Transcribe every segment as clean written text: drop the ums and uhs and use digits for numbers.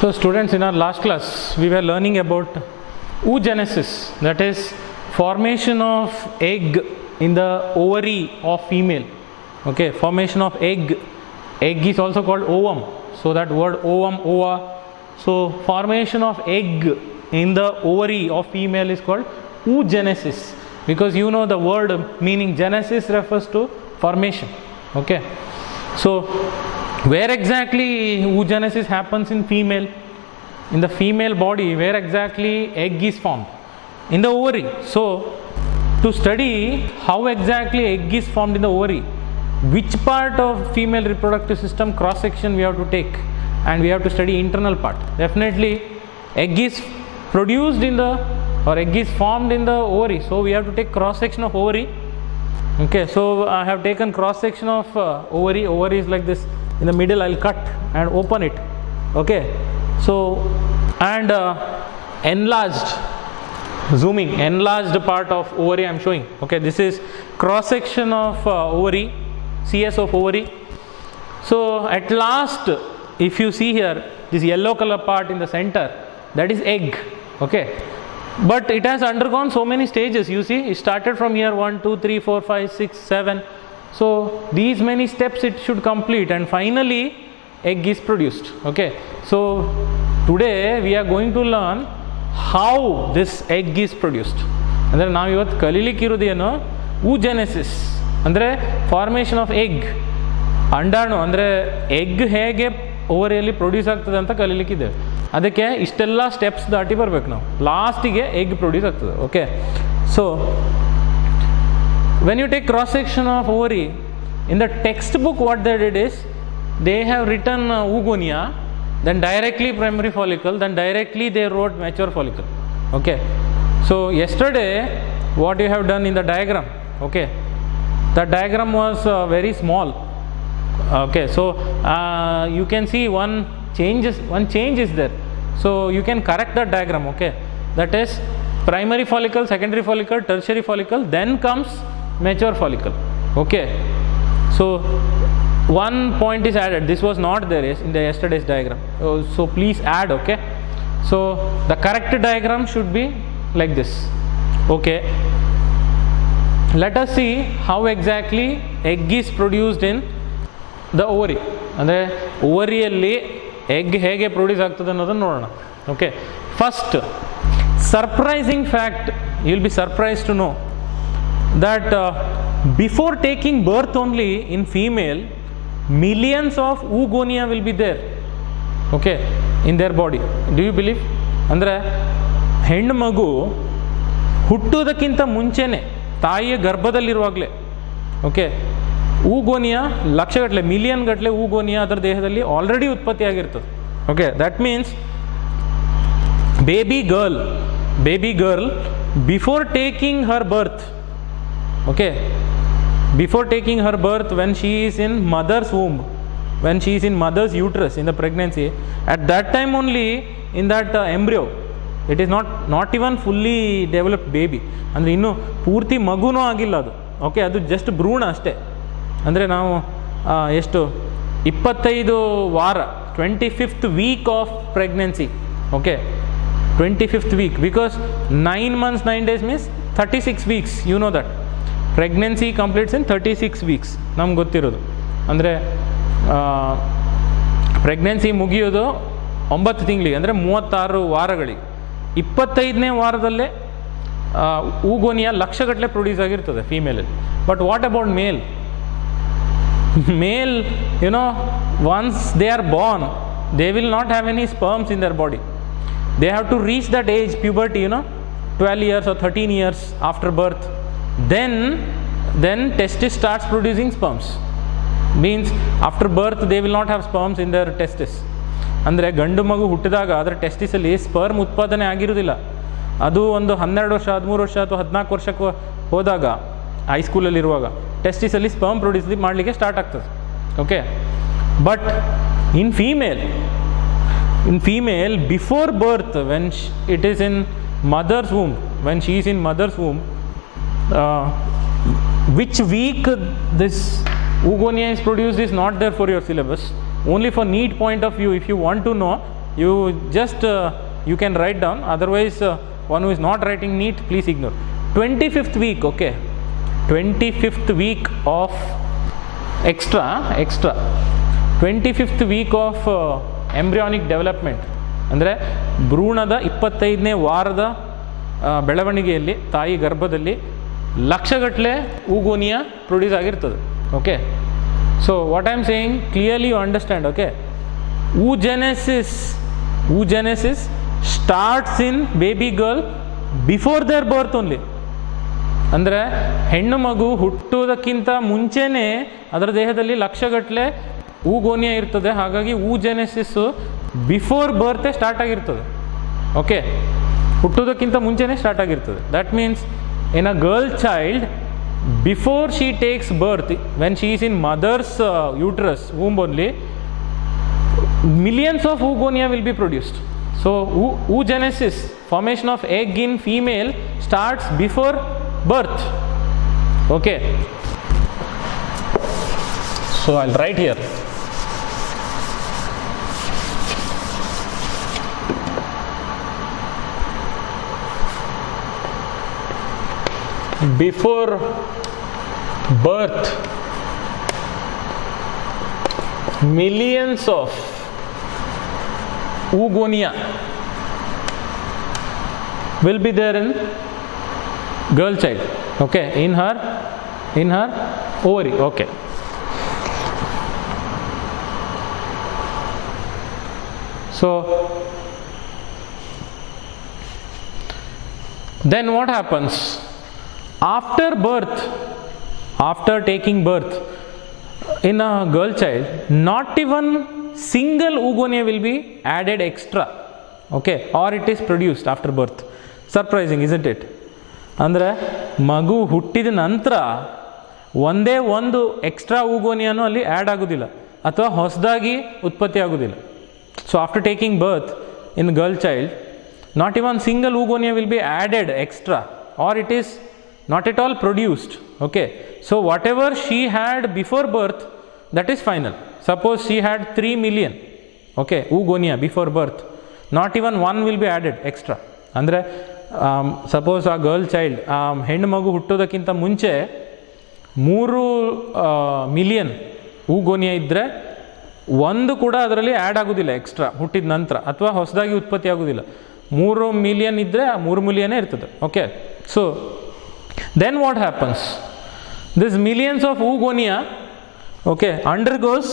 So students, in our last class we were learning about oogenesis, that is formation of egg in the ovary of female. Okay, formation of egg is also called ovum, so that word ovum, ova. So formation of egg in the ovary of female is called oogenesis, because you know the word meaning genesis refers to formation. Okay, so where exactly oogenesis happens in female? In the female body, where exactly egg is formed? In the ovary. So to study how exactly egg is formed in the ovary, which part of female reproductive system cross section we have to take, and we have to study internal part. Definitely egg is produced in the, or egg is formed in the ovary, so we have to take cross section of ovary. Okay, so I have taken cross section of ovary. Ovary is like this. In the middle I will cut and open it. Okay, so and enlarged, zooming, enlarged part of ovary I am showing. Okay, this is cross section of ovary, CS of ovary. So at last, if you see here, this yellow color part in the center, that is egg. Okay, but it has undergone so many stages. You see, it started from here 1, 2, 3, 4, 5, 6, 7. So these many steps it should complete, and finally egg is produced. Okay, so today we are going to learn how this egg is produced. Andre ನಾವು ಇವತ್ತು ಕಲಿಲಿಕ್ಕಿರೋದು ಏನು? oogenesis ಅಂದರೆ formation of egg, ಅಂಡಾಣು ಅಂದರೆ egg ಹೇಗೆ ಓವರಿಯಲ್ಲಿ produce ಆಗ್ತದೆ ಅಂತ ಕಲಿಲಿಕ್ಕಿದ್ದೇವೆ. ಅದಕ್ಕೆ ಇಷ್ಟೆಲ್ಲ ಸ್ಟೆಪ್ಸ್ ದಾಟಿ ಬರಬೇಕು ನಾವು, ಲಾಸ್ಟಿಗೆ ಎಗ್ ಪ್ರೊಡ್ಯೂಸ್ ಆಗ್ತದೆ. Okay, so when you take cross section of ovary, in the textbook what they did is they have written oogonia, then directly primary follicle, then directly they wrote mature follicle. Okay, so yesterday what you have done in the diagram, okay, the diagram was very small. Okay, so you can see one change is there, so you can correct that diagram. Okay, that is primary follicle, secondary follicle, tertiary follicle, then comes mature follicle. Okay, so one point is added. This was not there in the yesterday's diagram, so please add. Okay, so the correct diagram should be like this. Okay, let us see how exactly egg is produced in the ovary. ಅಂದರೆ ಓವರಿಯಲ್ಲಿ egg ಹೇಗೆ produce ಆಗ್ತದೆ ಅನ್ನೋದನ್ನು ನೋಡೋಣ. Okay, first surprising fact, you will be surprise to know that before taking birth only in female, millions of oogonia will be there. Okay, in their body. Do you believe? ಅಂದರೆ ಹೆಣ್ಣು ಮಗು ಹುಟ್ಟುವುದಕ್ಕಿಂತ ಮುಂಚೆನೆ ತಾಯಿಯ ಗರ್ಭದಲ್ಲಿರುವಾಗಲೇ okay oogonia ಲಕ್ಷಗಟ್ಟಲೆ, million ಗಟ್ಟಲೆ oogonia ಅದರ ದೇಹದಲ್ಲಿ already ಉತ್ಪತ್ತಿ ಆಗಿರ್ತದೆ. Okay, that means baby girl before taking Har birth, okay, before taking her birth, when she is in mother's womb, when she is in mother's uterus in the pregnancy, at that time only in that embryo, it is not even fully developed baby, ಅಂದರೆ ಇನ್ನು ಪೂರ್ತಿ ಮಗುನೂ ಆಗಿಲ್ಲ ಅದು. Okay, ಅದು just ಭ್ರೂಣ ಅಷ್ಟೇ. ಅಂದರೆ ನಾವು ಎಷ್ಟು 25 ವಾರ, 25th week of pregnancy. Okay, 25th week, because 9 months 9 days means 36 weeks, you know that. Pregnancy completes in 36 weeks, ನಮ್ಗೆ ಗೊತ್ತಿರೋದು. ಅಂದರೆ ಪ್ರೆಗ್ನೆನ್ಸಿ ಮುಗಿಯೋದು 9 ತಿಂಗಳಿಗೆ, ಅಂದರೆ 36 ವಾರಗಳಿಗೆ. 25ನೇ ವಾರದಲ್ಲೇ oogonia ಲಕ್ಷಗಟ್ಟಲೆ ಪ್ರೊಡ್ಯೂಸ್ ಆಗಿರ್ತದೆ ಫೀಮೇಲಲ್ಲಿ. But what about male? Male, you know, once they are born, they will not have any sperms in their body. They have to reach that age, puberty, you know, 12 years or 13 years after birth. Then testis starts producing sperms. Means after birth they will not have sperms in their testis. ಅಂದರೆ ಗಂಡು ಮಗು ಹುಟ್ಟಿದಾಗ ಅದರ ಟೆಸ್ಟಿಸಲ್ಲಿ sperm ಉತ್ಪಾದನೆ ಆಗಿರೋದಿಲ್ಲ. ಅದು ಒಂದು 12 ವರ್ಷ, 13 ವರ್ಷ ಅಥವಾ 14 ವರ್ಷಕ್ಕೆ ಹೋದಾಗ, ಹೈಸ್ಕೂಲಲ್ಲಿರುವಾಗ ಟೆಸ್ಟಿಸಲ್ಲಿ ಸ್ಪರ್ಮ್ ಪ್ರೊಡ್ಯೂಸ್ ಮಾಡಲಿಕ್ಕೆ ಸ್ಟಾರ್ಟ್ ಆಗ್ತದೆ. Okay, but in female before birth, when it is in mother's womb, when she is in mother's womb, which week this oogonia is produced is not there for your syllabus. Only for need point of view, if you want to know, you just you can write down, otherwise one who is not writing neat, please ignore. 25th week, okay, 25th week of extra 25th week of embryonic development, ಅಂದರೆ ಭ್ರೂಣದ 25ನೇ ವಾರದ ಬೆಳವಣಿಗೆಯಲ್ಲಿ ತಾಯಿ ಗರ್ಭದಲ್ಲಿ ಲಕ್ಷಗಟ್ಟಲೆ oogonia produce ಆಗಿರ್ತದೆ. Okay, so what I am saying clearly you understand. Okay, oogenesis starts in baby girl before their birth only. ಅಂದರೆ ಹೆಣ್ಣು ಮಗು ಹುಟ್ಟುವುದಕ್ಕಿಂತ ಮುಂಚೆನೇ ಅದರ ದೇಹದಲ್ಲಿ ಲಕ್ಷಗಟ್ಟಲೆ oogonia ಇರ್ತದೆ. ಹಾಗಾಗಿ oogenesis ಬಿಫೋರ್ ಬರ್ತೆ ಸ್ಟಾರ್ಟ್ ಆಗಿರ್ತದೆ. ಓಕೆ, ಹುಟ್ಟೋದಕ್ಕಿಂತ ಮುಂಚೆನೇ ಸ್ಟಾರ್ಟ್ ಆಗಿರ್ತದೆ. That means in a girl child, before she takes birth, when she is in mother's uterus womb only, millions of oogonia will be produced. So oogenesis, formation of egg in female, starts before birth. Okay, so I'll write here. Before birth, millions of oogonia will be there in girl child. Okay, in her ovary. Okay, so then what happens after birth? After taking birth in a girl child, not even single oogonia will be added extra. Okay, or it is produced after birth. Surprising, isn't it? ಅಂದರೆ ಮಗು ಹುಟ್ಟಿದ ನಂತರ ಒಂದೇ ಒಂದು extra oogonia ಅಲ್ಲಿ add ಆಗೋದಿಲ್ಲ ಅಥವಾ ಹೊಸದಾಗಿ ಉತ್ಪತ್ತಿ ಆಗೋದಿಲ್ಲ. So after taking birth in girl child, not even single oogonia will be added extra, or it is not at all produced. Okay, so whatever she had before birth, that is final. Suppose she had 3 million, okay, oogonia before birth, not even one will be added extra. ಅಂದರೆ suppose ಆ girl child, ಹೆಣ್ಣು ಮಗು ಹುಟ್ಟೋದಕ್ಕಿಂತ ಮುಂಚೆ 3 million oogonia ಇದ್ದರೆ ಒಂದು ಕೂಡ ಅದರಲ್ಲಿ add ಆಗೋದಿಲ್ಲ ಎಕ್ಸ್ಟ್ರಾ ಹುಟ್ಟಿದ ನಂತರ, ಅಥವಾ ಹೊಸದಾಗಿ ಉತ್ಪತ್ತಿ ಆಗೋದಿಲ್ಲ. 3 ಮಿಲಿಯನ್ ಇದ್ದರೆ 3 ಮಿಲಿಯನ್ನೇ ಇರ್ತದೆ. Okay, so then what happens? This millions of oogonia, okay, undergoes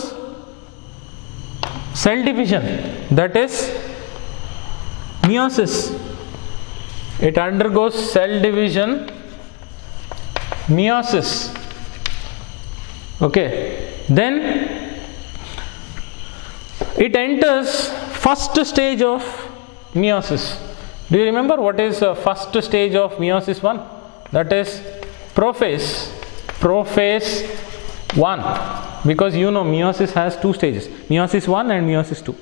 cell division, that is meiosis. It undergoes cell division, meiosis. Okay, then it enters first stage of meiosis. Do you remember what is first stage of meiosis 1? That is prophase 1, because you know meiosis has 2 stages, meiosis 1 and meiosis 2.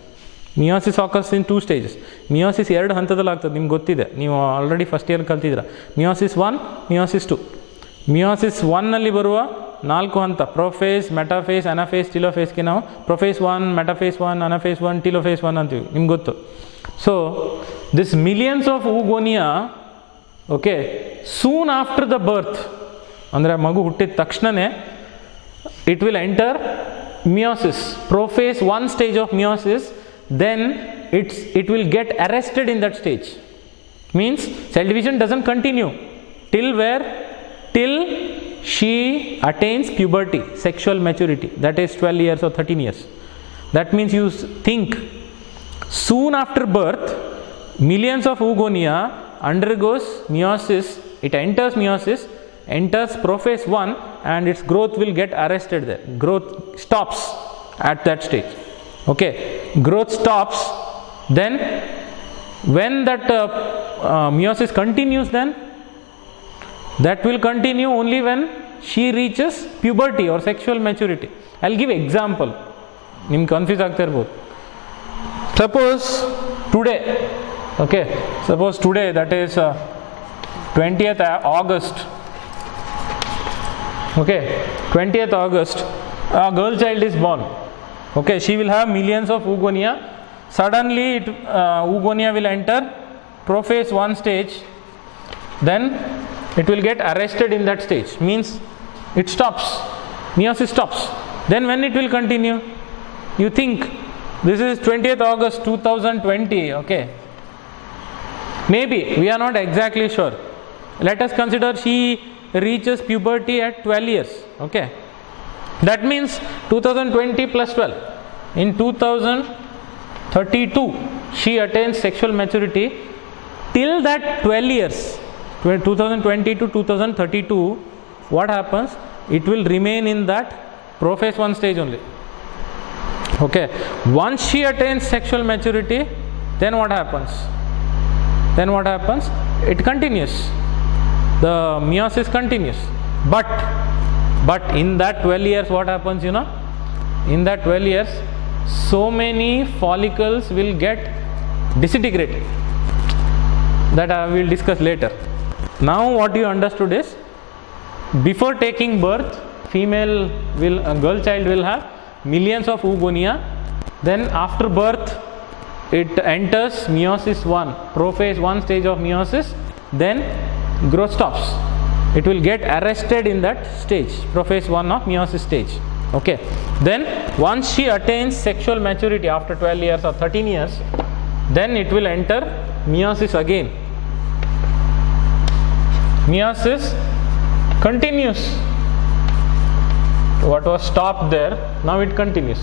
meiosis occurs in 2 stages. meiosis 2 ಹಂತದಲ್ಲಿ ಆಗ್ತದೆ, ನಿಮ್ಗೆ ಗೊತ್ತಿದೆ, ನೀವು already first year ಕಲ್ತಿದ್ದೀರ. meiosis 1, meiosis 2. meiosis 1ನಲ್ಲಿ ಬರುವ 4 ಹಂತ, prophase, metaphase, anaphase, ಟಿಲೋಫೇಸ್ಗೆ ನಾವು ಪ್ರೊಫೇಸ್ 1, ಮೆಟಾಫೇಸ್ 1, ಅನಾಫೇಸ್ 1, ಟಿಲೋಫೇಸ್ 1 ಅಂತೀವಿ, ನಿಮ್ಗೆ ಗೊತ್ತು. So this millions of oogonia, okay, soon after the birth, ಅಂದರೆ ಮಗು ಹುಟ್ಟಿದ ತಕ್ಷಣವೇ it will enter meiosis, prophase 1 stage of meiosis. Then it will get arrested in that stage. Means cell division doesn't continue till where? Till she attains puberty, sexual maturity, that is 12 years or 13 years. That means you think soon after birth millions of oogonia undergoes meiosis, it enters meiosis, enters prophase 1, and its growth will get arrested there. Growth stops at that stage. Okay, growth stops. Then when that meiosis continues, then that will continue only when she reaches puberty or sexual maturity. I'll give example, ನಿಮ್ಗೆ confuse ಆಗ್ತಾ ಇರ್ಬೋದು. Suppose today, okay, suppose today, that is 20th August, okay, 20th August, a girl child is born. Okay, she will have millions of oogonia suddenly oogonia will enter prophase 1 stage, then it will get arrested in that stage, means it stops, meiosis stops. Then when it will continue? You think this is 20th August 2020, okay? Maybe, we are not exactly sure. Let us consider she reaches puberty at 12 years, okay? That means 2020 plus 12. In 2032, she attains sexual maturity. Till that 12 years, 2020 to 2032, what happens? It will remain in that prophase 1 stage only. Okay. Once she attains sexual maturity, then what happens? Then what happens? It continues. The meiosis continues. But in that 12 years, what happens, you know? In that 12 years, so many follicles will get disintegrated. That I will discuss later. Now what you understood is, before taking birth, a girl child will have millions of oogonia. Then after birth, it enters meiosis 1, prophase 1 stage of meiosis. Then growth stops. It will get arrested in that stage, prophase 1 of meiosis stage. Okay. Then once she attains sexual maturity after 12 years or 13 years, then it will enter meiosis again. Meiosis continues. What was stopped there, now it continues.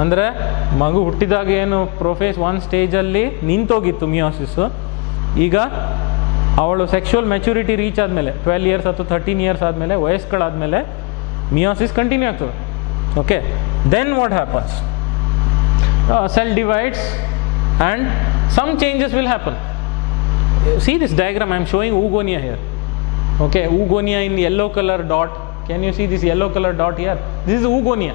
ಅಂದರೆ ಮಗು ಹುಟ್ಟಿದಾಗ ಏನು prophase 1 ಸ್ಟೇಜಲ್ಲಿ ನಿಂತೋಗಿತ್ತು meiosis, ಈಗ ಅವಳು sexual maturity reach ಆದಮೇಲೆ 12 years ಅಥವಾ 13 years ಆದಮೇಲೆ, ವಯಸ್ಸುಗಳಾದಮೇಲೆ ಮಿಯೋಸಿಸ್ ಕಂಟಿನ್ಯೂ ಆಗ್ತದೆ. Okay. Then what happens? Cell divides and some changes will happen. See this diagram, I am showing oogonia here. Okay, oogonia in yellow color dot. Can you see this yellow color dot here? This is oogonia.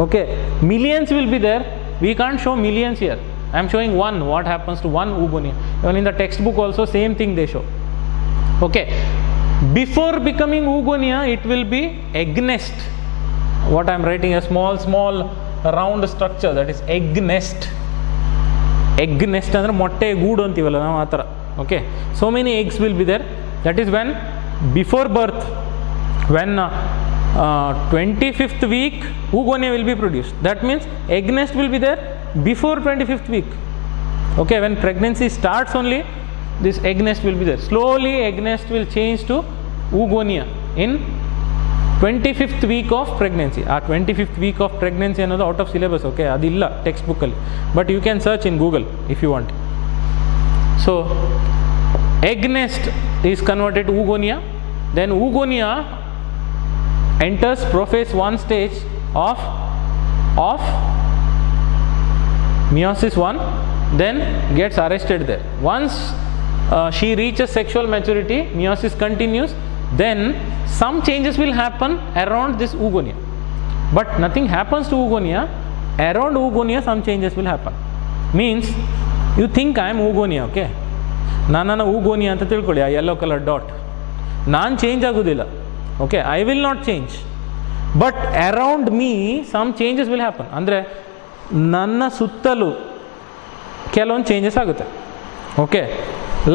Okay, millions will be there. We can't show millions here. I am showing one. What happens to one oogonia? Even in the textbook also same thing they show. Okay, before becoming oogonia, it will be egg nest. What I am writing, a small round structure, that is egg nest. Egg nest ಅಂದ್ರೆ ಮೊಟ್ಟೆ ಗೂಡು ಅಂತೀವಲ್ಲ ನಾವು ಆ ಥರ. Okay, so many eggs will be there. That is when before birth, when 25th week oogonia will be produced. That means egg nest will be there before 25th week. Okay, when pregnancy starts only, this egg nest will be there. Slowly egg nest will change to oogonia in 25th week of pregnancy. 25th week of pregnancy ಅನ್ನೋದು out of syllabus. Okay, ಅದಿಲ್ಲ text ಬುಕ್ಕಲ್ಲಿ, but you can search in Google if you want. So egg nest is converted to oogonia. Then oogonia enters prophase 1 stage of meiosis 1, then gets arrested there. Once she reaches sexual maturity, meiosis continues. Then some changes will happen around this oogonia, but nothing happens to oogonia. Around oogonia some changes will happen. Means you think I am oogonia, okay? ನಾನು oogonia ಅಂತ ತಿಳ್ಕೊಳ್ಳಿ, ಆ yellow colour dot. ನಾನು change ಆಗೋದಿಲ್ಲ. Okay, I will not change, but around me some changes will happen. ಅಂದರೆ ನನ್ನ ಸುತ್ತಲೂ ಕೆಲವೊಂದು ಚೇಂಜಸ್ ಆಗುತ್ತೆ. Okay,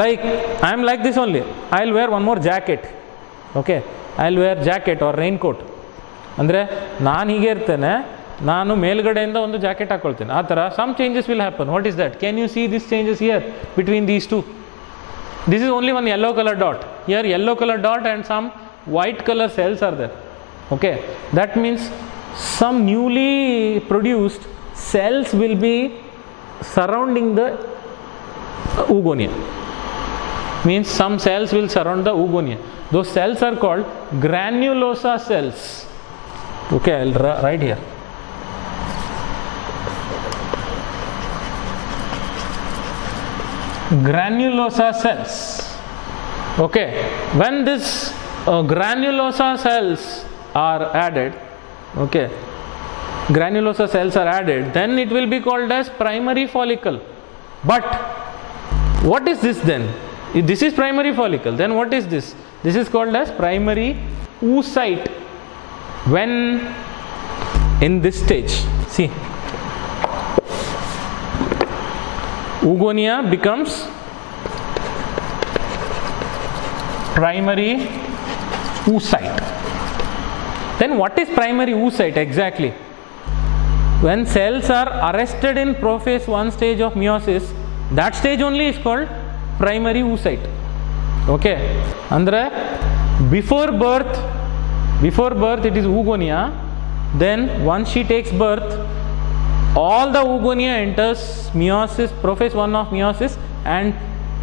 like I am like this only, I will wear one more jacket. Okay, I will wear jacket or raincoat. ಅಂದರೆ ನಾನು ಹೀಗೆ ಇರ್ತೇನೆ, ನಾನು ಮೇಲ್ಗಡೆಯಿಂದ ಒಂದು ಜಾಕೆಟ್ ಹಾಕ್ಕೊಳ್ತೇನೆ, ಆ ಥರ some changes will happen. What is that? Can you see this changes here between these two? This is only one yellow color dot. Here yellow color dot and some white color cells are there. Okay, that means some newly produced cells will be surrounding the oogonia. Means some cells will surround the oogonia. Those cells are called granulosa cells. Okay, I'll write here. Granulosa cells. Okay, when this granulosa cells are added, okay, granulosa cells are added, then it will be called as primary follicle. But what is this then? If this is primary follicle, then what is this? This is called as primary oocyte. When in this stage, see, oogonia becomes primary oocyte. Then what is primary oocyte exactly? When cells are arrested in prophase 1 stage of meiosis, that stage only is called primary oocyte. Okay, andre before birth it is oogonia. Then once she takes birth, all the oogonia enters meiosis, prophase 1 of meiosis, and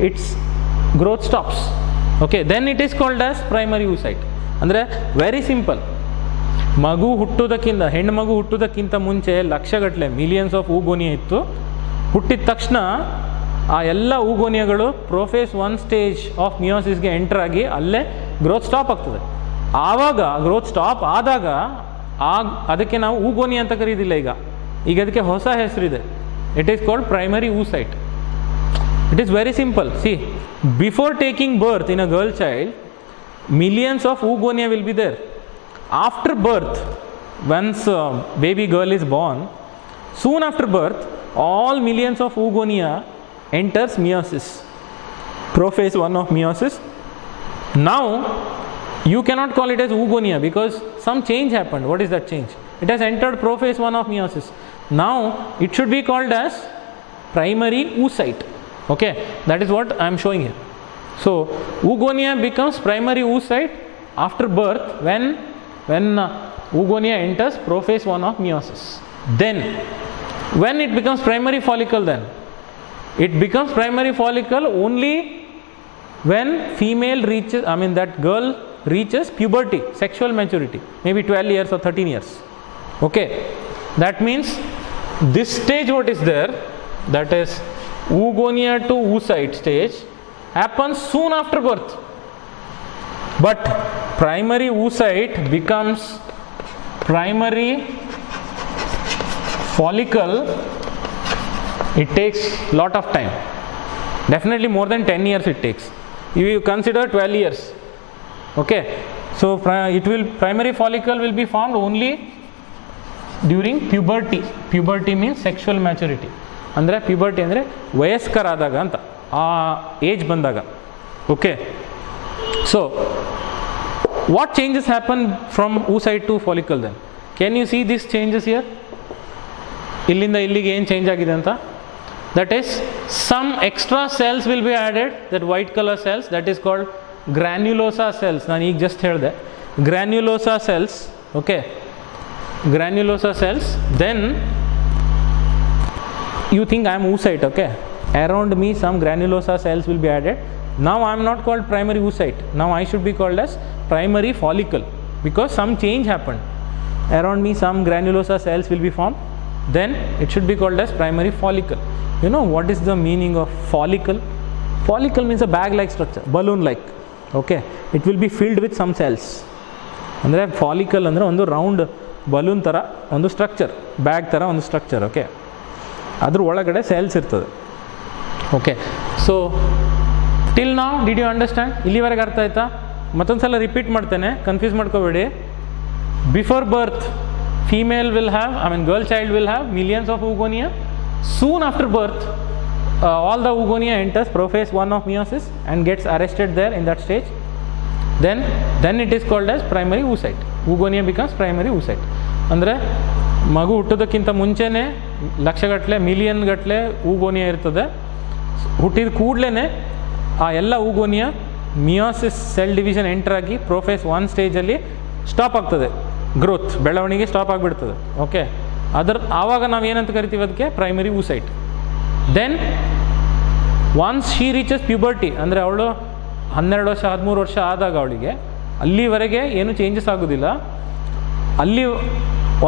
its growth stops. Okay, then it is called as primary oocyte. Andre very simple. ಮಗು ಹುಟ್ಟೋದಕ್ಕಿಂತ ಹೆಣ್ಣು ಮಗು ಹುಟ್ಟೋದಕ್ಕಿಂತ ಮುಂಚೆ ಲಕ್ಷಗಟ್ಟಲೆ millions of oogonia ಇತ್ತು. ಹುಟ್ಟಿದ ತಕ್ಷಣ ಆ ಎಲ್ಲ oogonia-ಗಳು ಪ್ರೊಫೇಸ್ 1 ಸ್ಟೇಜ್ ಆಫ್ ಮಿಯೋಸಿಸ್ಗೆ ಎಂಟರ್ ಆಗಿ ಅಲ್ಲೇ ಗ್ರೋತ್ ಸ್ಟಾಪ್ ಆಗ್ತದೆ. ಆವಾಗ ಗ್ರೋತ್ ಸ್ಟಾಪ್ ಆದಾಗ ಅದಕ್ಕೆ ನಾವು oogonia ಅಂತ ಕರೀದಿಲ್ಲ. ಈಗ ಅದಕ್ಕೆ ಹೊಸ ಹೆಸರಿದೆ. It is called primary oocyte. It is very simple. C, before taking birth in a girl child, millions of oogonia will be there. After birth, once baby girl is born, soon after birth, all millions of oogonia enters meiosis, prophase 1 of meiosis. Now you cannot call it as oogonia because some change happened. What is that change? It has entered prophase 1 of meiosis. Now it should be called as primary oocyte. Okay, that is what I am showing here. So oogonia becomes primary oocyte after birth when oogonia enters prophase 1 of meiosis. Then when it becomes primary follicle, then it becomes primary follicle only when female reaches, that girl reaches puberty, sexual maturity, maybe 12 years or 13 years. Okay, that means this stage what is there, that is oogonia to oocyte stage, happens soon after birth. But primary oocyte becomes primary follicle, it takes lot of time. Definitely more than 10 years it takes. You consider 12 years. Okay, so primary follicle will be formed only during puberty. Puberty means sexual maturity. Andre puberty andre vayaskaraadaga anta, aa age bandaga. Okay, so what changes happen from oocyte to follicle then? Can you see these changes here? Illinda illige ಏನು change ಆಗಿದೆ ಅಂತ? That is, some extra cells will be added, that white color cells, that is called granulosa cells. ನಾನು ಈಗ just ಹೇಳಿದೆ granulosa cells. Okay, granulosa cells. Then you think I am oocyte. Okay, around me some granulosa cells will be added. Now I am not called primary oocyte. Now I should be called as primary follicle because some change happened. Around me some granulosa cells will be formed. Then it should be called as primary follicle. You know what is the meaning of follicle? Follicle means a bag-like structure, balloon-like. Okay, it will be filled with some cells. Andre follicle andre ಒಂದು round balloon ತರ ಒಂದು structure, bag ತರ ಒಂದು structure. Okay, ಅದ್ರ ಒಳಗಡೆ cells ಇರ್ತದೆ. Okay, so till now did you understand? ಇಲ್ಲಿವರೆಗೆ ಅರ್ಥ ಆಯ್ತಾ? ಮತ್ತೊಂದ್ಸಲ ರಿಪೀಟ್ ಮಾಡ್ತೇನೆ, ಕನ್ಫ್ಯೂಸ್ ಮಾಡ್ಕೋಬೇಡಿ. Before birth female will have, girl child will have millions of oogonia. Soon after birth, all the oogonia enters prophase 1 of meiosis and gets arrested there in that stage. Then it is called as primary oocyte. Oogonia becomes primary oocyte. ಅಂದರೆ ಮಗು ಹುಟ್ಟೋದಕ್ಕಿಂತ ಮುಂಚೆನೇ ಲಕ್ಷಗಟ್ಟಲೆ million ಗಟ್ಟಲೆ oogonia ಇರ್ತದೆ. ಹುಟ್ಟಿದ ಕೂಡಲೇ ಆ ಎಲ್ಲ oogonia meiosis cell division enter ಆಗಿ ಪ್ರೊಫೇಸ್ 1 ಸ್ಟೇಜಲ್ಲಿ ಸ್ಟಾಪ್ ಆಗ್ತದೆ, ಗ್ರೋತ್ ಬೆಳವಣಿಗೆ ಸ್ಟಾಪ್ ಆಗಿಬಿಡ್ತದೆ. ಓಕೆ, ಆವಾಗ ನಾವು ಏನಂತ ಕರಿತೀವಿ ಅದಕ್ಕೆ? Primary oocyte. Then once she reaches puberty, ಅಂದರೆ ಅವಳು 12 ವರ್ಷ 13 ವರ್ಷ ಆದಾಗ ಅವಳಿಗೆ ಅಲ್ಲಿವರೆಗೆ ಏನು ಚೇಂಜಸ್ ಆಗೋದಿಲ್ಲ. ಅಲ್ಲಿ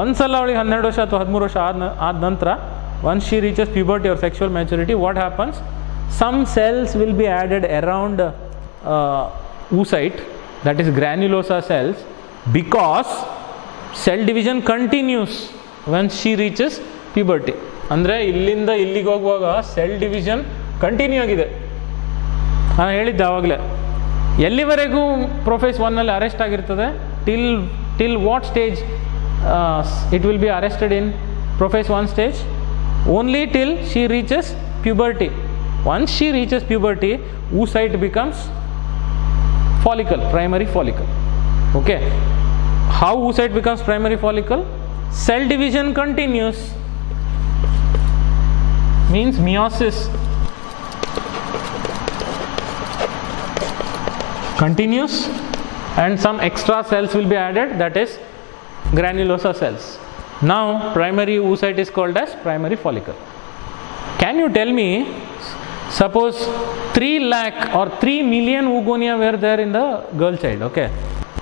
ಒಂದ್ಸಲ ಅವಳಿಗೆ 12 ವರ್ಷ ಅಥವಾ 13 ವರ್ಷ ಆದ ನಂತರ once she reaches puberty or sexual maturity, what happens? Some cells will be added around oocyte, that is granulosa cells, because cell division continues when she reaches puberty. ಅಂದರೆ ಇಲ್ಲಿಂದ ಇಲ್ಲಿಗೆ ಹೋಗುವಾಗ ಸೆಲ್ ಡಿವಿಷನ್ ಕಂಟಿನ್ಯೂ ಆಗಿದೆ. ನಾನು ಹೇಳಿದ್ದೆ ಆವಾಗಲೇ, ಎಲ್ಲಿವರೆಗೂ prophase 1ನಲ್ಲಿ arrest ಆಗಿರ್ತದೆ? Till what stage it will be arrested in prophase 1 stage? Only till she reaches puberty. Once she reaches puberty, oocyte becomes follicle, primary follicle. Okay, how oocyte becomes primary follicle? Cell division continues, means meiosis continues, and some extra cells will be added, that is granulosa cells. Now primary oocyte is called as primary follicle. Can you tell me, suppose 3 lakh or 3 million oogonia were there in the girl child, okay,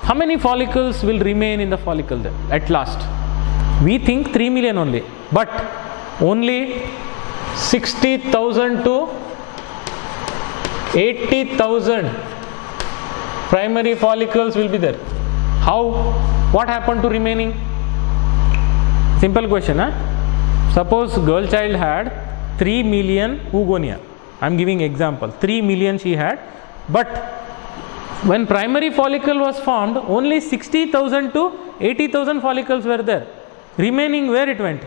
how many follicles will remain in the follicle then at last? We think 3 million only, but only 60,000 to 80,000 primary follicles will be there. How? What happened to remaining? Simple question, huh? Suppose girl child had 3 million oogonia. I am giving example. 3 million she had, but when primary follicle was formed, only 60,000 to 80,000 follicles were there. Remaining, where it went?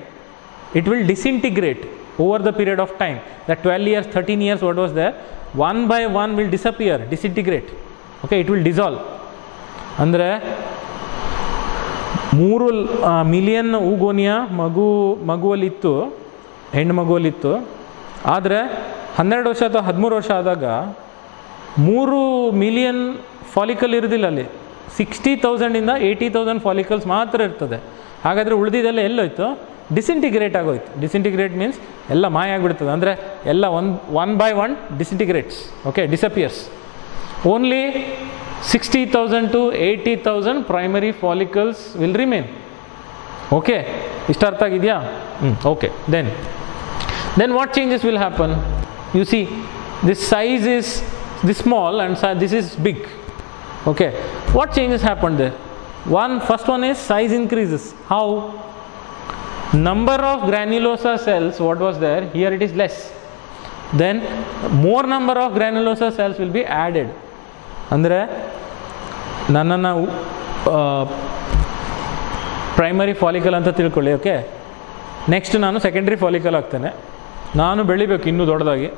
It will disintegrate over the period of time. That 12 years, 13 years, what was there? One by one will disappear, disintegrate. Okay, it will dissolve. Andre 3 million ಊಗೋನಿಯಾ ಮಗುವಲ್ಲಿತ್ತು, ಹೆಣ್ಣು ಮಗುವಲ್ಲಿತ್ತು. ಆದರೆ 12 ವರ್ಷ ಅಥವಾ 13 ವರ್ಷ ಆದಾಗ 3 million follicle ಇರೋದಿಲ್ಲ ಅಲ್ಲಿ. 60,000 ಇಂದ 80,000 follicles ಮಾತ್ರ ಇರ್ತದೆ. ಹಾಗಾದರೆ ಉಳಿದಿದ್ದೆಲ್ಲ ಎಲ್ಲೋಯ್ತು? ಡಿಸಿಂಟಿಗ್ರೇಟ್ ಆಗೋಯ್ತು. ಡಿಸಿಂಟಿಗ್ರೇಟ್ ಮೀನ್ಸ್ ಎಲ್ಲ ಮಾಯ ಆಗಿಬಿಡ್ತದೆ. ಅಂದರೆ ಎಲ್ಲ one by one disintegrates. Okay, disappears. Only 60,000 to 80,000 primary follicles will remain. Okay, ಇಷ್ಟ ಅರ್ಥ ಆಗಿದೆಯಾ? Okay, then what changes will happen? You see, this size is this small and this is big. Okay, what changes happened there? First one is size increases. How? Number of granulosa cells, what was there, here it is less. Then more number of granulosa cells will be added. ಅಂದರೆ ನನ್ನನ್ನು primary follicle ಅಂತ ತಿಳ್ಕೊಳ್ಳಿ. Okay, next ನಾನು secondary follicle ಆಗ್ತೇನೆ. ನಾನು ಬೆಳಿಬೇಕು ಇನ್ನೂ ದೊಡ್ಡದಾಗಿ.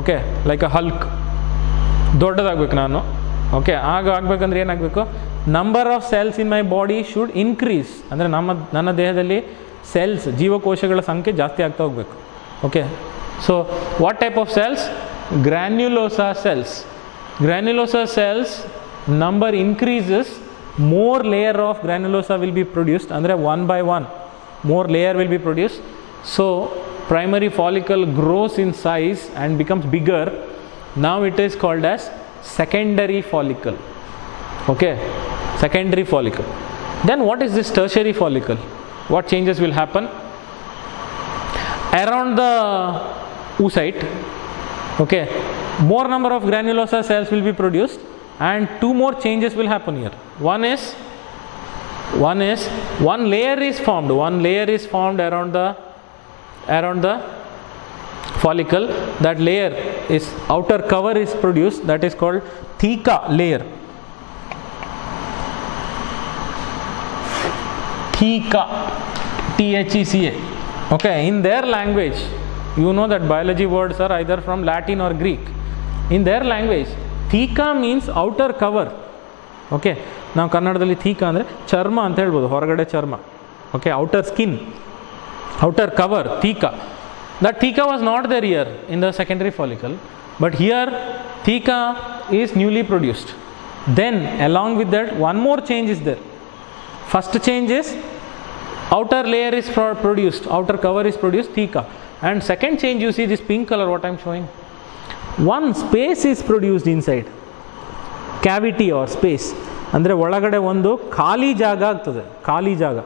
ಓಕೆ, ಲೈಕ್ ಅ ಹಲ್ಕ್, ದೊಡ್ಡದಾಗಬೇಕು ನಾನು. ಓಕೆ, ಆಗ ಆಗಬೇಕಂದ್ರೆ ಏನಾಗಬೇಕು? Number of cells in my body should increase. ಅಂದರೆ ನನ್ನ ದೇಹದಲ್ಲಿ ಸೆಲ್ಸ್, ಜೀವಕೋಶಗಳ ಸಂಖ್ಯೆ ಜಾಸ್ತಿ ಆಗ್ತಾ ಹೋಗಬೇಕು. Okay, so what type of cells? Granulosa cells. Granulosa cells number increases, more layer of granulosa will be produced. Andre one by one more layer will be produced. So primary follicle grows in size and becomes bigger. Now it is called as secondary follicle. Okay, secondary follicle. Then what is this tertiary follicle? What changes will happen? Around the oocyte, okay, more number of granulosa cells will be produced, and 2 more changes will happen here. One is one layer is formed. One layer is formed around the follicle. That layer is, outer cover is produced, that is called theca layer. Theca, T-H-E-C-A. Okay, in their language, you know that biology words are either from Latin or Greek. In their language, theca means outer cover. Okay, ನಾವು ಕನ್ನಡದಲ್ಲಿ ಥೀಕ ಅಂದರೆ ಚರ್ಮ ಅಂತ ಹೇಳ್ಬೋದು, ಹೊರಗಡೆ ಚರ್ಮ. Okay, outer skin, outer cover, theca. That theca was not there here in the secondary follicle, but here theca is newly produced. Then along with that, one more change is there. First change is outer layer is produced, outer cover is produced, theca. And second change, you see this pink color what I am showing. One space is produced inside, cavity or space. ಅಂದರೆ ಒಳಗಡೆ ಒಂದು ಖಾಲಿ ಜಾಗ ಆಗ್ತದೆ, ಖಾಲಿ ಜಾಗ.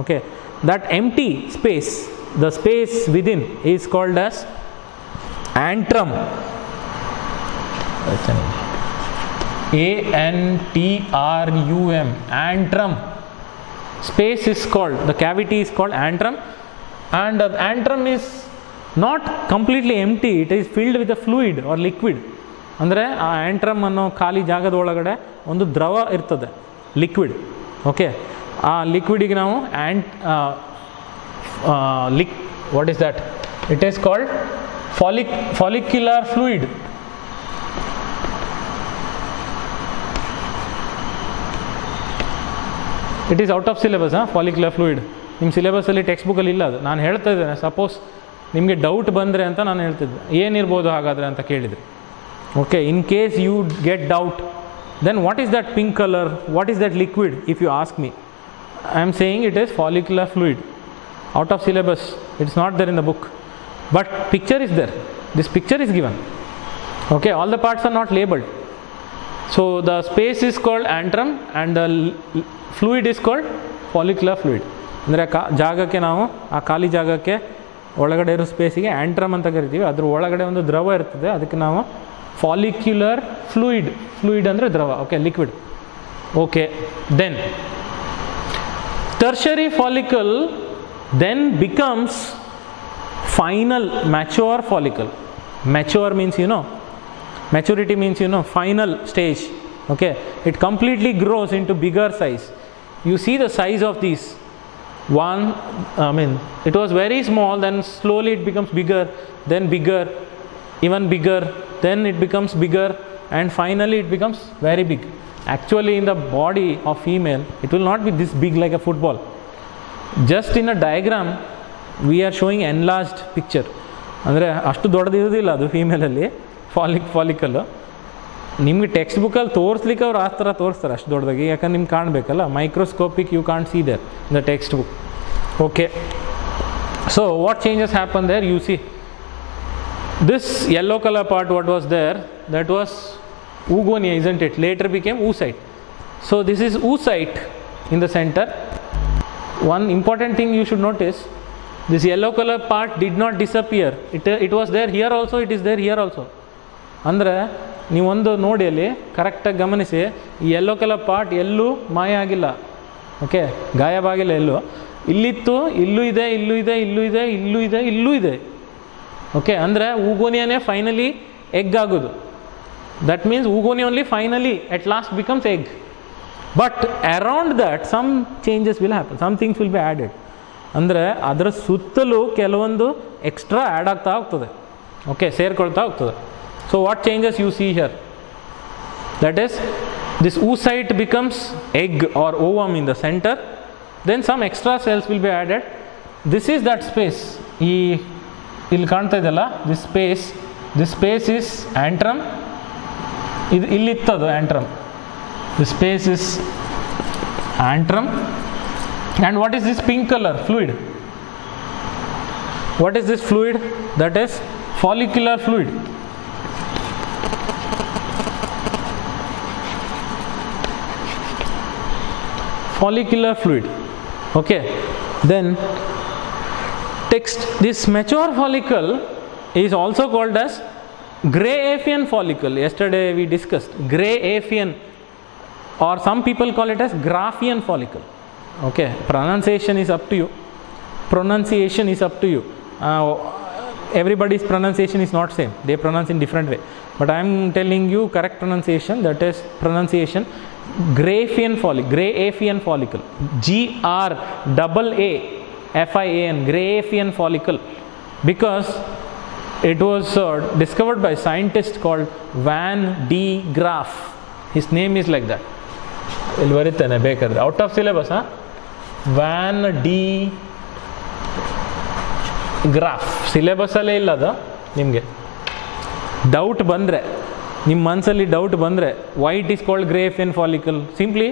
Okay, that empty space, the space within is called as antrum. A-N-T-R-U-M, antrum. Space is called, the cavity is called antrum, and the antrum is not completely empty, it is filled with a fluid or liquid. ಅಂದರೆ ಆ ಆ್ಯಂಟ್ರಮ್ ಅನ್ನೋ ಖಾಲಿ ಜಾಗದ ಒಳಗಡೆ ಒಂದು ದ್ರವ ಇರ್ತದೆ, liquid. Okay, ಆ ಲಿಕ್ವಿಡಿಗೆ ನಾವು what is that? It is called follicular fluid. It is out of syllabus, follicular fluid. ನಿಮ್ಮ ಸಿಲೆಬಸಲ್ಲಿ ಟೆಕ್ಸ್ಟ್ ಬುಕ್ಕಲ್ಲಿ ಇಲ್ಲ ಅದು. ನಾನು ಹೇಳ್ತಾ ಇದ್ದೇನೆ, ಸಪೋಸ್ ನಿಮಗೆ ಡೌಟ್ ಬಂದರೆ ಅಂತ ನಾನು ಹೇಳ್ತಿದ್ದೆ, ಏನಿರ್ಬೋದು ಹಾಗಾದರೆ ಅಂತ ಕೇಳಿದರೆ. Okay, in case you get doubt, then what is that pink color, what is that liquid, if you ask me, I am saying it is follicular fluid. Out of syllabus, it's not there in the book, but picture is there. This picture is given. Okay, all the parts are not labeled. So the space is called antrum and the fluid is called follicular fluid. ಅಂದರೆ ಜಾಗಕ್ಕೆ ನಾವು ಆ ಖಾಲಿ ಜಾಗಕ್ಕೆ ಒಳಗಡೆ ಇರೋ ಸ್ಪೇಸಿಗೆ ಆ್ಯಂಟ್ರಮ್ ಅಂತ ಕರಿತೀವಿ. ಅದ್ರ ಒಳಗಡೆ ಒಂದು ದ್ರವ ಇರ್ತದೆ, ಅದಕ್ಕೆ ನಾವು ಫಾಲಿಕ್ಯುಲರ್ ಫ್ಲೂಯಿಡ್. ಫ್ಲೂಯಿಡ್ ಅಂದರೆ ದ್ರವ. Okay, liquid. Okay, then tertiary follicle then becomes final mature follicle. Mature means, maturity means, final stage. Okay, it completely grows into bigger size. You see the size of these. It was very small, then slowly it becomes bigger, then bigger, even bigger, then it becomes bigger, and finally it becomes very big. Actually, in the body of female, it will not be this big like a football. Just in a diagram, we are showing enlarged picture. ಅಂದರೆ ಅಷ್ಟು ದೊಡ್ಡದಿರೋದಿಲ್ಲ ಅದು ಫೀಮೇಲಲ್ಲಿ ಫಾಲಿಕಲ್ಲು. ನಿಮಗೆ text ಬುಕ್ಕಲ್ಲಿ ತೋರಿಸ್ಲಿಕ್ಕೆ ಅವ್ರು ಆ ಥರ ತೋರಿಸ್ತಾರೆ ಅಷ್ಟು ದೊಡ್ಡದಾಗಿ, ಯಾಕಂದ್ರೆ ನಿಮ್ಗೆ ಕಾಣಬೇಕಲ್ಲ. Microscopic you can't see there in the text book. Okay, so what changes happen there, you see this yellow color part what was there, that was oogonia, isn't it? Later became oocyte. So this is oocyte in the center. One important thing you should notice, this yellow color part did not disappear. It was there here also, it is there here also. ಅಂದರೆ ನೀವೊಂದು ನೋಡಿ ಅಲ್ಲಿ ಕರೆಕ್ಟಾಗಿ ಗಮನಿಸಿ, ಈ yellow colour part ಎಲ್ಲೂ ಮಾಯ ಆಗಿಲ್ಲ. Okay, ಗಾಯವಾಗಿಲ್ಲ ಎಲ್ಲೂ. ಇಲ್ಲಿತ್ತು, ಇಲ್ಲೂ ಇದೆ, ಇಲ್ಲೂ ಇದೆ, ಇಲ್ಲೂ ಇದೆ, ಇಲ್ಲೂ ಇದೆ, ಇಲ್ಲೂ ಇದೆ. ಓಕೆ, ಅಂದರೆ oogonia ಫೈನಲಿ ಎಗ್ ಆಗೋದು. That means oogonia only finally at last becomes egg. But around that some changes will happen, some things will be added. ಅಂದರೆ ಅದರ ಸುತ್ತಲೂ ಕೆಲವೊಂದು ಎಕ್ಸ್ಟ್ರಾ ಆ್ಯಡ್ ಆಗ್ತಾ ಹೋಗ್ತದೆ. ಓಕೆ, ಸೇರ್ಕೊಳ್ತಾ ಹೋಗ್ತದೆ. So what changes you see here? That is, this oocyte becomes egg or ovum in the center. Then some extra cells will be added. This is that space. ಇಲ್ಲಿ ಕಾಣ್ತಾ ಇದೆಯಲ್ಲ, this space is antrum. ಇಲ್ಲಿತ್ತದು antrum. The space is antrum. And what is this pink color fluid? What is this fluid? That is follicular fluid. Follicular fluid. Okay, then this mature follicle is also called as gray Apheian follicle. Yesterday we discussed gray Apheian, or some people call it as Graafian follicle. Okay, pronunciation is up to you. Everybody's pronunciation is not same, they pronounce in different way, but I am telling you correct pronunciation. That is pronunciation gray Apheian follicle, GRAAFIAN, gray Apheian follicle, because it was discovered by a scientist called Van de Graaff. His name is like that. ಇಲ್ಲಿ ಬರೀತಾನೆ ಬೇಕಾದ್ರೆ, out of syllabus. Van de Graaf ಸಿಲೆಬಸ್ಸಲ್ಲೇ ಇಲ್ಲ ಅದು. ನಿಮಗೆ doubt ಬಂದರೆ, ನಿಮ್ಮ ಮನಸ್ಸಲ್ಲಿ ಡೌಟ್ ಬಂದರೆ, why it is called Graafian Apheian follicle? Simply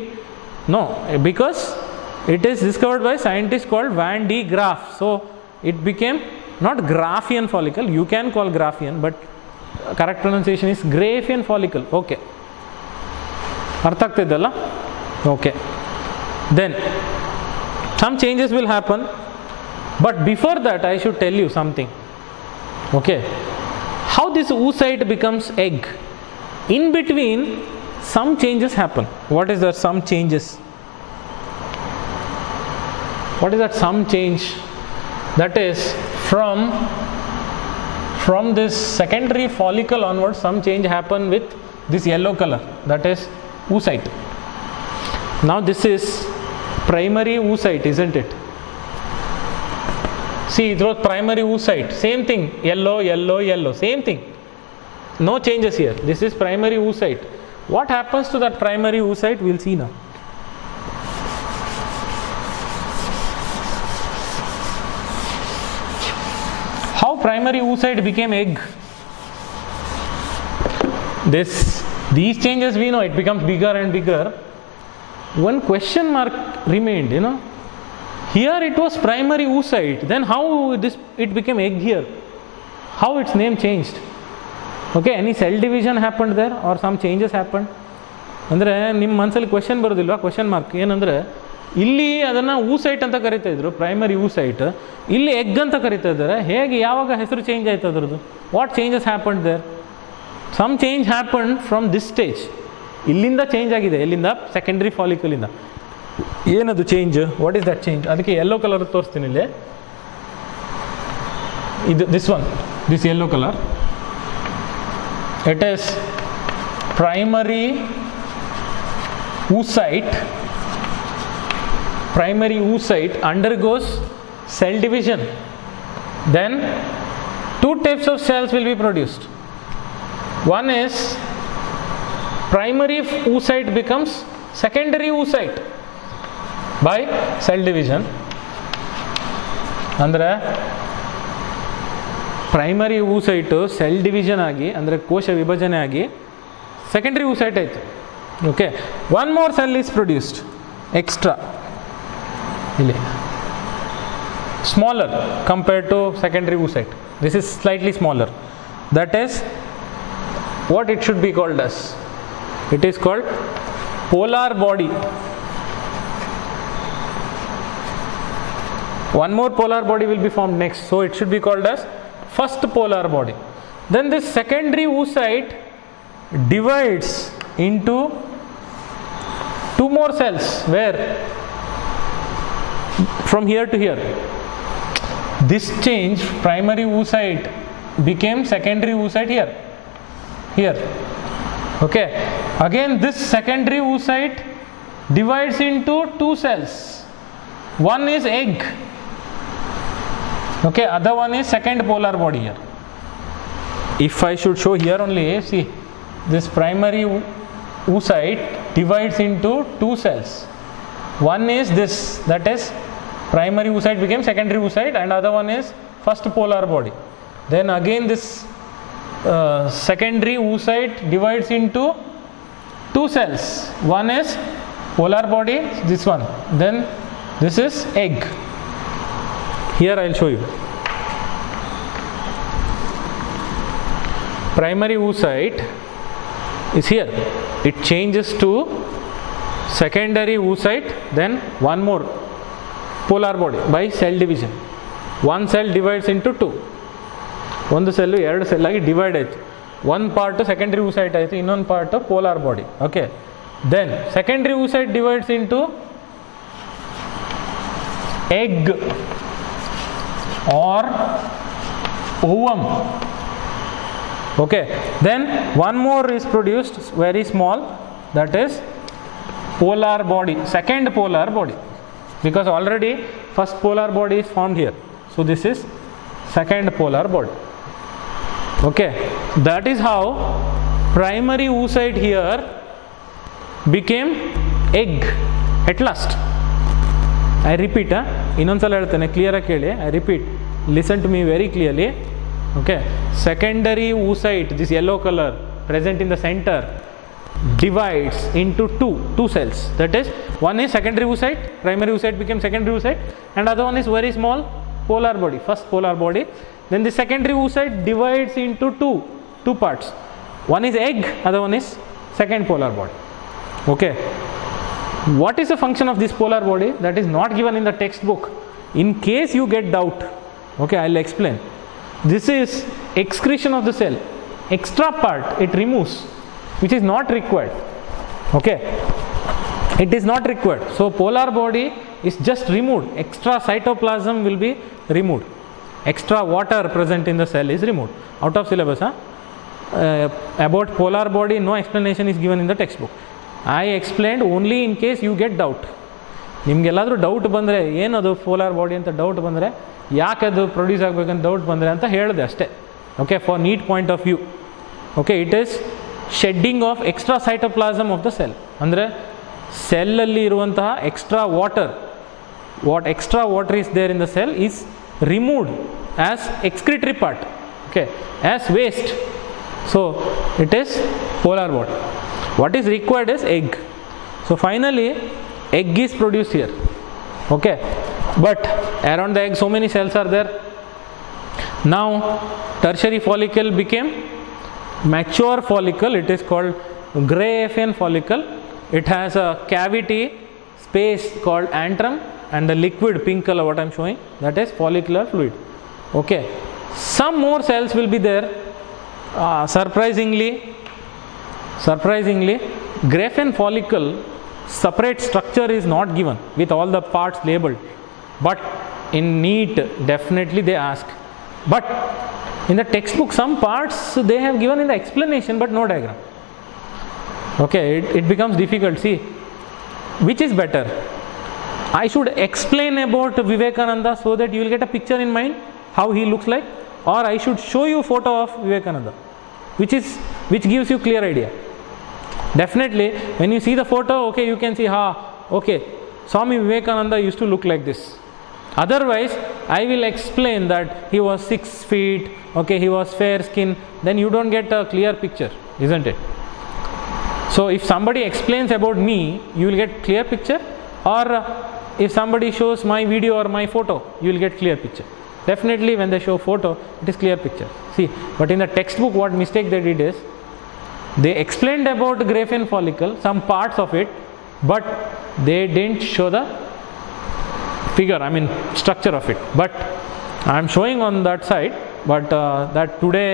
no, because it is discovered by scientist called van de Graaf. So it became not Graafian follicle. You can call Graafian, but correct pronunciation is gray Apheian follicle. Okay, ಅರ್ಥ ಆಗ್ತಿದ್ದಲ್ಲ? Okay, then some changes will happen, but before that I should tell you something. Okay, how this oocyte becomes egg. In between some changes happen. What is that some changes? What is that some change? That is, from this secondary follicle onwards, some change happen with this yellow color, that is oocyte. Now this is primary oocyte, isn't it? See, it was primary oocyte. Same thing. Yellow, yellow, yellow. Same thing. No changes here. This is primary oocyte. What happens to that primary oocyte? We'll see now. How primary oocyte became egg? These changes we know, it becomes bigger and bigger. One question mark remained, you know. Here it was primary oocyte. Then how it became egg here? How its name changed? Okay, any cell division happened there or some changes happened? ಅಂದರೆ ನಿಮ್ಮ ಮನಸ್ಸಲ್ಲಿ question ಬರೋದಿಲ್ವಾ, question mark ಏನಂದರೆ ಇಲ್ಲಿ ಅದನ್ನು oocyte ಅಂತ ಕರಿತಾ ಇದ್ರು, primary oocyte, ಇಲ್ಲಿ ಎಗ್ ಅಂತ ಕರಿತಾ ಇದ್ದಾರೆ. ಹೇಗೆ ಯಾವಾಗ ಹೆಸರು ಚೇಂಜ್ ಆಯ್ತು ಅದರದ್ದು? What changes happened there? Some change happened from this stage. ಇಲ್ಲಿಂದ ಚೇಂಜ್ ಆಗಿದೆ, ಎಲ್ಲಿಂದ? ಸೆಕೆಂಡ್ರಿ ಫಾಲಿಕಲಿಂದ. ಏನದು change? What is that change? ಅದಕ್ಕೆ ಯೆಲ್ಲೋ ಕಲರ್ ತೋರಿಸ್ತೀನಿ ಇಲ್ಲಿ. ಇದು this yellow colour, it is primary oocyte undergoes cell division. Then two types of cells will be produced. One is primary oocyte becomes secondary oocyte by cell division. ಅಂದರೆ primary oocyte cell division ಆಗಿ, ಅಂದರೆ ಕೋಶ ವಿಭಜನೆ ಆಗಿ secondary oocyte ಆಯಿತು. Okay, one more cell is produced extra, ಇಲ್ಲಿ smaller compared to secondary oocyte. This is slightly smaller. That is what it should be called as. It is called polar body. One more polar body will be formed next, so it should be called as first polar body. Then this secondary oocyte divides into two more cells. Where? From here to here. This change, primary oocyte became secondary oocyte here. Okay, again this secondary oocyte divides into two cells. One is egg, okay, other one is second polar body here. If I should show here only, see, this primary oocyte divides into two cells. One is this, that is primary oocyte became secondary oocyte, and other one is first polar body. Then again this secondary oocyte divides into two cells. One is polar body, this one. Then this is egg. Here I will show you. Primary oocyte is here. It changes to secondary oocyte, then one more polar body by cell division. One cell divides into two. ಒಂದು cell ಎರಡು cell ಆಗಿ divide ಆಯಿತು. ಒಂದು part secondary oocyte ಆಯಿತು, ಇನ್ನೊಂದು part polar body. Okay, then secondary oocyte divides into egg or ovum. Okay, then one more is produced, very small, that is polar body, second polar body, because already first polar body is formed here, so this is second polar body. Okay, that is how primary oocyte here became egg at last. I repeat, ಇನ್ನೊಂದ್ಸಲ ಹೇಳ್ತೇನೆ, clear ಆಗಿ ಕೇಳಿ. I repeat, listen to me very clearly. Okay, secondary oocyte, this yellow color present in the center, divides into two cells. That is, one is secondary oocyte, primary oocyte became secondary oocyte, and other one is very small polar body, first polar body. Then the secondary oocyte divides into two parts. One is egg, other one is second polar body. Okay, what is the function of this polar body? That is not given in the textbook. In case you get doubt, okay, I will explain. This is excretion of the cell, extra part it removes, which is not required. Okay, it is not required. So polar body is just removed, extra cytoplasm will be removed, extra water present in the cell is removed. Out of syllabus, about polar body no explanation is given in the textbook. I explained only in case you get doubt. ನಿಮಗೆಲ್ಲಾದರೂ doubt ಬಂದರೆ ಏನದು polar body ಅಂತ doubt ಬಂದರೆ ಯಾಕೆ ಅದು produce ಆಗಬೇಕಂತ doubt ಬಂದರೆ ಅಂತ ಹೇಳಿದೆ ಅಷ್ಟೇ. Okay, for neat point of view. Okay, it is shedding of extra cytoplasm of the cell. ಅಂದರೆ ಸೆಲ್ಲಲ್ಲಿ ಇರುವಂತಹ extra water, what extra water is there in the cell is removed as excretory part, okay, as waste. So it is polar body. What is required is egg. So finally egg is produced here, okay, but around the egg so many cells are there. Now tertiary follicle became mature follicle. It is called Gray-Aphane follicle. It has a cavity space called antrum, and the liquid pink color what I am showing, that is follicular fluid. Okay, some more cells will be there. Surprisingly Gray-Aphane follicle separate structure is not given with all the parts labeled, but in NEET definitely they ask. But in the textbook some parts they have given in the explanation but no diagram. Okay, it becomes difficult. See, which is better? I should explain about Vivekananda so that you will get a picture in mind how he looks like, or I should show you photo of Vivekananda, which gives you clear idea. Definitely when you see the photo, okay, you can see, okay, Swami Vivekananda used to look like this. Otherwise I will explain that he was 6 feet, okay, he was fair skin, then you don't get a clear picture, isn't it? So if somebody explains about me, you will get clear picture, or if somebody shows my video or my photo, you will get clear picture. Definitely when they show photo, it is clear picture. See, but in the textbook what mistake they did is, they explained about Gray-Aphane follicle, some parts of it, but they didn't show the figure, I mean structure of it. But I am showing on that side, but that today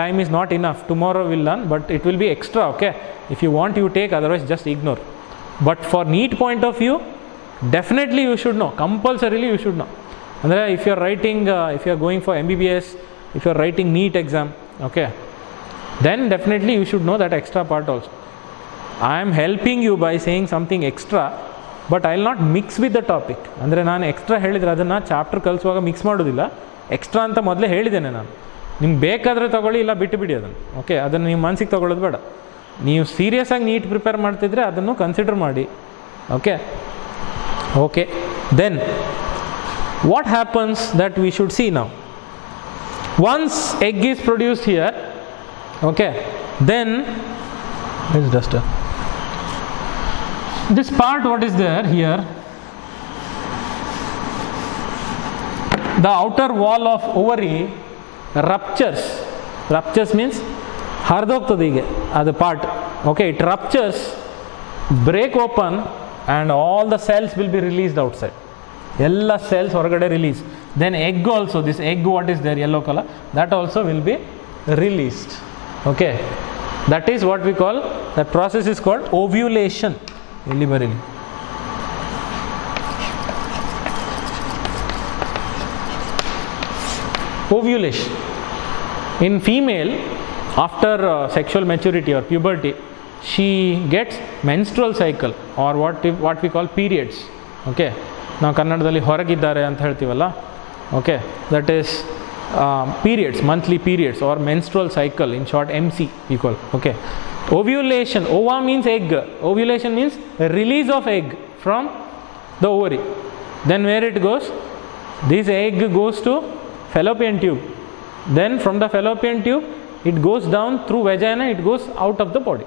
time is not enough. Tomorrow we'll learn, but it will be extra, okay? If you want, you take, otherwise just ignore. But for NEET point of view, definitely you should know, compulsorily you should know. And if you are writing, if you are going for MBBS, if you are writing NEET exam, okay, then definitely you should know that extra part also. I am helping you by saying something extra, but I will not mix with the topic. ಅಂದರೆ ನಾನು extra ಹೇಳಿದರೆ ಅದನ್ನು chapter ಕಲಿಸುವಾಗ mix ಮಾಡೋದಿಲ್ಲ. Extra ಅಂತ ಮೊದಲೇ ಹೇಳಿದ್ದೇನೆ ನಾನು. ನಿಮ್ಗೆ ಬೇಕಾದರೆ ತಗೊಳ್ಳಿ, ಇಲ್ಲ ಬಿಟ್ಟು ಬಿಡಿ ಅದನ್ನು. ಓಕೆ, ಅದನ್ನು ನೀವು ಮನಸ್ಸಿಗೆ ತಗೊಳ್ಳೋದು ಬೇಡ. ನೀವು ಸೀರಿಯಸ್ ಆಗಿ ನೀಟ್ ಪ್ರಿಪೇರ್ ಮಾಡ್ತಿದ್ರೆ ಅದನ್ನು ಕನ್ಸಿಡರ್ ಮಾಡಿ. Okay, okay, then what happens that we should see now. Once egg is produced here, okay, then this duster, this part what is there here, the outer wall of ovary ruptures means ಹರಿದೋಗ್ತದೆ ಹೀಗೆ ಅದು part. Okay, it ruptures, break open, and all the cells will be released outside. ಎಲ್ಲ cells ಹೊರಗಡೆ release. Then egg also, this egg what is there, yellow color, that also will be released. Okay, that is what we call, that process is called ovulation. ಇಲ್ಲಿ ಬರೀಲಿ. Ovulation. In female, after sexual maturity or puberty, she gets menstrual cycle or what we call periods. Okay, ನಾವು ಕನ್ನಡದಲ್ಲಿ ಹೊರಗಿದ್ದಾರೆ ಅಂತ ಹೇಳ್ತೀವಲ್ಲ, okay, that is periods, monthly periods or menstrual cycle, in short MC we call. Okay, ovulation, ova means egg, ovulation means release of egg from the ovary. Then where it goes, this egg goes to fallopian tube, then from the fallopian tube it goes down through vagina, it goes out of the body.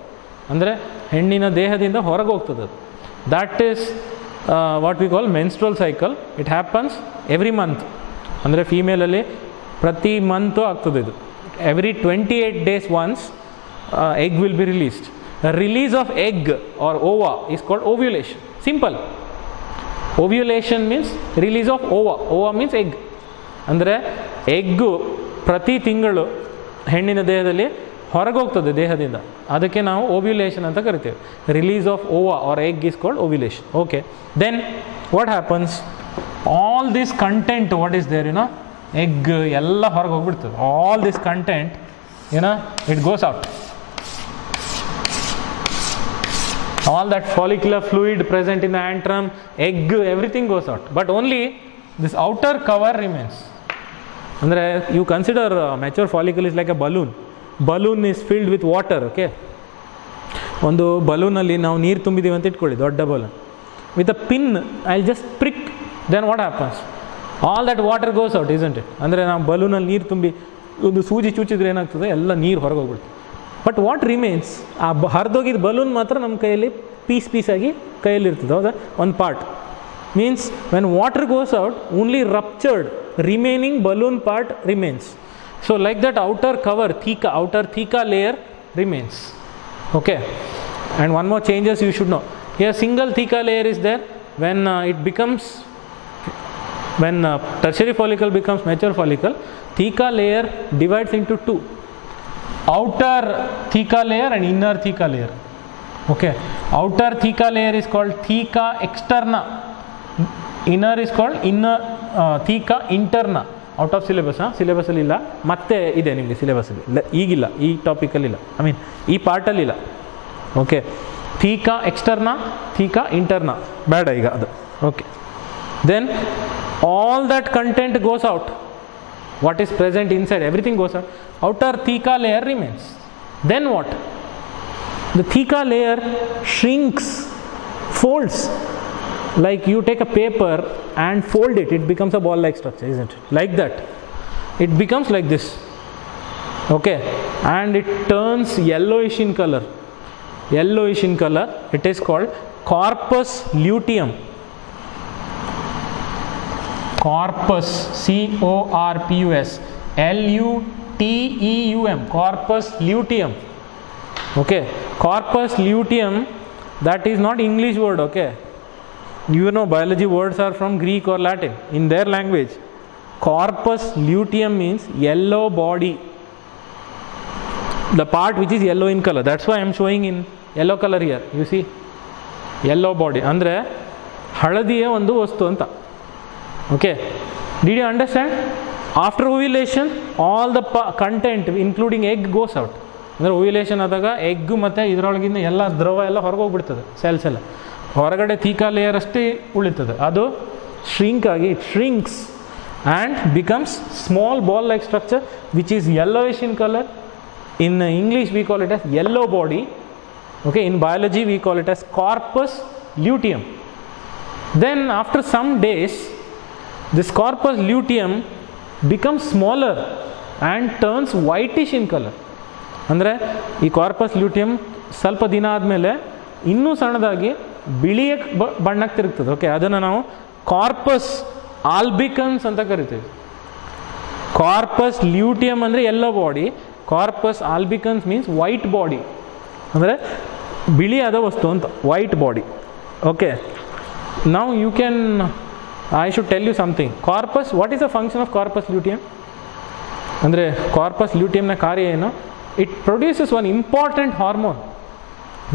ಅಂದರೆ ಹೆಣ್ಣಿನ ದೇಹದಿಂದ ಹೊರಗೆ ಹೋಗ್ತದೆ ಅದು. that is what we call menstrual cycle. it happens every month. ಅಂದರೆ ಫೀಮೇಲಲ್ಲಿ ಪ್ರತಿ month ಆಗ್ತದೆ ಇದು. every 28 days once egg will be released. The release of egg or ova is called ovulation. Simple. Ovulation means release of ova. Ova means egg. ಅಂದರೆ egg ಪ್ರತಿ ತಿಂಗಳು ಹೆಣ್ಣಿನ ದೇಹದಲ್ಲಿ ಹೊರಗೆ ಹೋಗ್ತದೆ ದೇಹದಿಂದ, ಅದಕ್ಕೆ ನಾವು ಓವ್ಯುಲೇಷನ್ ಅಂತ ಕರಿತೇವೆ. Release of ova or egg is called ovulation. Okay, then what happens, all this content what is there, you know, egg ಎಲ್ಲ ಹೊರಗೆ ಹೋಗ್ಬಿಡ್ತದೆ. All this content, you know, it goes out. all that follicular fluid present in the antrum, egg, everything goes out, but only this outer cover remains. ಅಂದರೆ you consider mature follicle is like a balloon. Balloon is filled with water. Okay, ಒಂದು ಬಲೂನಲ್ಲಿ ನಾವು ನೀರು ತುಂಬಿದ್ದೀವಿ ಅಂತ ಇಟ್ಕೊಳ್ಳಿ, ದೊಡ್ಡ balloon. With a pin I just prick, then what happens? All that water goes out, isn't it? ಅಂದರೆ ನಾವು ಬಲೂನಲ್ಲಿ ನೀರು ತುಂಬಿ ಒಂದು ಸೂಜಿ ಚುಚ್ಚಿದ್ರೆ ಏನಾಗ್ತದೆ, ಎಲ್ಲ ನೀರು ಹೊರಗೆ ಹೋಗ್ಬಿಡ್ತದೆ. ಬಟ್ ವಾಟ್ ರಿಮೇನ್ಸ್, ಆ ಹರಿದೋಗಿದ್ದ ಬಲೂನ್ ಮಾತ್ರ ನಮ್ಮ ಕೈಯಲ್ಲಿ ಪೀಸಾಗಿ ಕೈಯಲ್ಲಿ ಇರ್ತದೆ, ಹೌದಾ? ಒಂದು part means when water goes out only ruptured remaining balloon part remains. So like that outer cover, outer theca layer remains. Okay, and one more changes you should know. Here single theca layer is there. When tertiary follicle becomes mature follicle, theca layer divides into two: outer theca layer and inner theca layer. Okay, outer theca layer is called theca externa, inner is called inner theca interna. Out of syllabus, ಸಿಲೆಬಸ್ಸಲ್ಲಿ ಇಲ್ಲ, ಮತ್ತೆ ಇದೆ ನಿಮಗೆ ಸಿಲೆಬಸ್ಸಲ್ಲಿ, ಈಗಿಲ್ಲ, ಈ ಟಾಪಿಕಲ್ಲಿಲ್ಲ, I mean ಈ ಪಾರ್ಟಲ್ಲಿಲ್ಲ. Okay, ಥೀಕಾ ಎಕ್ಸ್ಟರ್ನಾ, ಥೀಕಾ ಇಂಟರ್ನಾ ಬೇಡ ಈಗ ಅದು. Okay, then all that content goes out, what is present inside, everything goes out. Outer theca layer remains. Then what? The theca layer shrinks, folds. Like you take a paper and fold it, it becomes a ball-like structure, isn't it? Like that. It becomes like this. Okay, and it turns yellowish in color. Yellowish in color. It is called corpus luteum. Corpus, C-O-R-P-U-S, L-U-T-E-U-M, corpus luteum. Okay, corpus luteum, that is not English word, okay? You know, biology words are from Greek or Latin. In their language, corpus luteum means yellow body, the part which is yellow in color. That's why I am showing in yellow color here. You see, yellow body ಅಂದರೆ ಹಳದಿಯ ಒಂದು ವಸ್ತು ಅಂತ. Okay, did you understand? After ovulation, all the content including egg goes out. ಅಂದರೆ ovulation ಆದಾಗ egg ಮತ್ತು ಇದರೊಳಗಿಂದ ಎಲ್ಲ ದ್ರವ ಎಲ್ಲ ಹೊರಗೆ ಹೋಗ್ಬಿಡ್ತದೆ, ಸೆಲ್ಸ್ ಎಲ್ಲ ಹೊರಗಡೆ ಥೀಕಾ ಲೇಯರ್ ಅಷ್ಟೇ ಉಳಿತದೆ. ಅದು ಶ್ರಿಂಕ್ ಆಗಿ it shrinks and becomes small ball like structure which is yellowish in color. In English we call it as yellow body. Okay, in biology we call it as corpus luteum. Then after some days this corpus luteum becomes smaller and turns whitish in color. ಅಂದರೆ ಈ corpus ಲ್ಯೂಟಿಯಮ್ ಸ್ವಲ್ಪ ದಿನ ಆದಮೇಲೆ ಇನ್ನೂ ಸಣ್ಣದಾಗಿ ಬಿಳಿಯ ಬಣ್ಣಕ್ಕೆ ತಿರುಗ್ತದೆ. ಓಕೆ, ಅದನ್ನು ನಾವು ಕಾರ್ಪಸ್ ಆಲ್ಬಿಕನ್ಸ್ ಅಂತ ಕರಿತೀವಿ. ಕಾರ್ಪಸ್ ಲ್ಯೂಟಿಯಮ್ ಅಂದರೆ yellow body, corpus albicans means white body, ಅಂದರೆ ಬಿಳಿಯಾದ ವಸ್ತು ಅಂತ, white body. Okay, now you can, I should tell you something. Corpus, what is the function of corpus luteum? ಅಂದರೆ ಕಾರ್ಪಸ್ ಲ್ಯೂಟಿಯಮ್ನ ಕಾರ್ಯ ಏನು? It produces one important hormone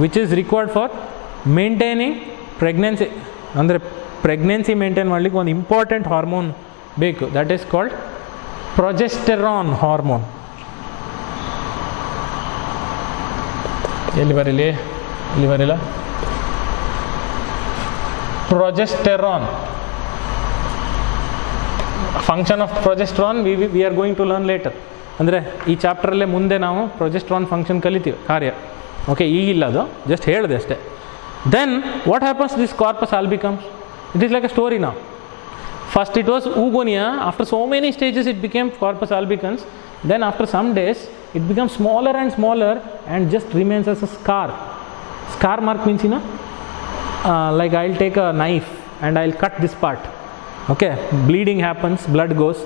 which is required for maintaining pregnancy. ಅಂದರೆ pregnancy maintain ಮಾಡಲಿಕ್ಕೆ ಒಂದು important hormone ಬೇಕು, that is called progesterone hormone. ಎಲ್ಲಿ ಬರೀಲಿ, ಇಲ್ಲಿ ಬರಿಲ್ಲ, progesterone. Function of progesterone we are going to learn later. ಅಂದರೆ ಈ ಚಾಪ್ಟ್ರಲ್ಲೇ ಮುಂದೆ ನಾವು ಪ್ರೊಜೆಸ್ಟ್ರಾನ್ ಫಂಕ್ಷನ್ ಕಲಿತೀವಿ, ಕಾರ್ಯ. ಓಕೆ, ಈಗಿಲ್ಲ, ಅದು ಜಸ್ಟ್ ಹೇಳಿದೆ ಅಷ್ಟೇ. Then what happens this corpus albicans? It is like a story ನಾವು. First it was oogonia, after so many stages it became corpus albicans. Then after some days it become smaller and smaller and just remains as a scar. Scar mark means, you know, like I'll take a knife and I'll cut this part. Okay, bleeding happens, blood goes.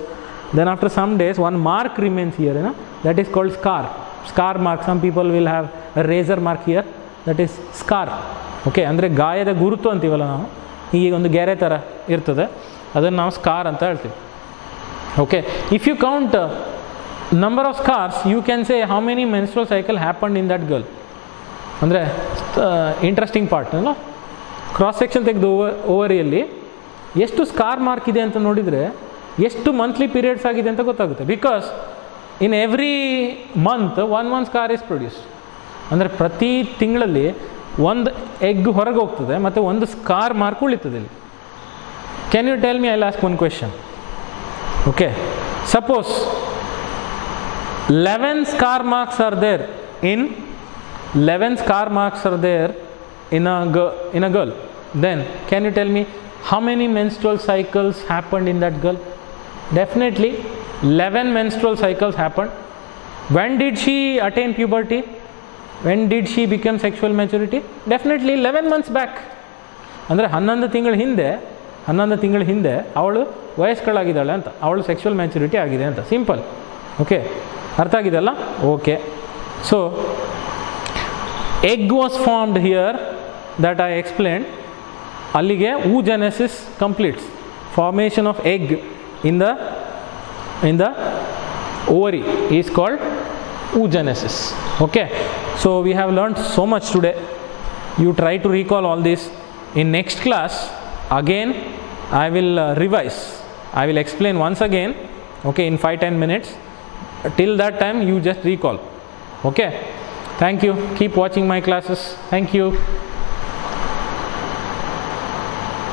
Then after some days one mark remains here, you know, that is called scar. Scar mark, some people will have a razor mark here, that is scar. Okay, ಅಂದರೆ ಗಾಯದ ಗುರುತು ಅಂತೀವಲ್ಲ ನಾವು, ಹೀಗೆ ಒಂದು ಗೆರೆ ಥರ ಇರ್ತದೆ, ಅದನ್ನು ನಾವು ಸ್ಕಾರ್ ಅಂತ ಹೇಳ್ತೀವಿ. Okay, if you count number of scars you can say how many menstrual cycle happened in that girl. ಅಂದರೆ ಇಂಟ್ರೆಸ್ಟಿಂಗ್ ಪಾರ್ಟ್ ಅಲ್ಲ, ಕ್ರಾಸ್ ಸೆಕ್ಷನ್ ತೆಗೆದು ಓವರಿಯಲ್ಲಿ ಎಷ್ಟು ಸ್ಕಾರ್ ಮಾರ್ಕ್ ಇದೆ ಅಂತ ನೋಡಿದರೆ ಎಷ್ಟು ಮಂತ್ಲಿ ಪೀರಿಯಡ್ಸ್ ಆಗಿದೆ ಅಂತ ಗೊತ್ತಾಗುತ್ತೆ. Because in every month one scar is produced. ಅಂದರೆ ಪ್ರತಿ ತಿಂಗಳಲ್ಲಿ ಒಂದು ಎಗ್ ಹೊರಗೆ ಹೋಗ್ತದೆ ಮತ್ತು ಒಂದು ಸ್ಕಾರ್ ಮಾರ್ಕ್ ಉಳಿತದೆ ಇಲ್ಲಿ. Can you tell me? I'll ask one question. Okay, suppose 11 scar marks are there in 11 scar marks are there in a girl. Then can you tell me how many menstrual cycles happened in that girl? Definitely 11 menstrual cycles happened. When did she attain puberty? When did she become sexual maturity? Definitely 11 months back. ಅಂದರೆ 11 ತಿಂಗಳ ಹಿಂದೆ ಅವಳು ವಯಸ್ಕಳಾಗಿದ್ದಾಳೆ ಅಂತ, ಅವಳು sexual maturity ಆಗಿದೆ ಅಂತ. Simple. Okay, ಅರ್ಥ ಆಗಿದೆಯಲ್ಲ? Okay. So egg was formed here, that I explained. ಅಲ್ಲಿಗೆ oogenesis completes. Formation of egg in the ovary is called oogenesis. Okay, so we have learned so much today. You try to recall all this. In next class again I will revise. I will explain once again, okay, in 5-10 minutes. Till that time you just recall. Okay, thank you. Keep watching my classes. Thank you.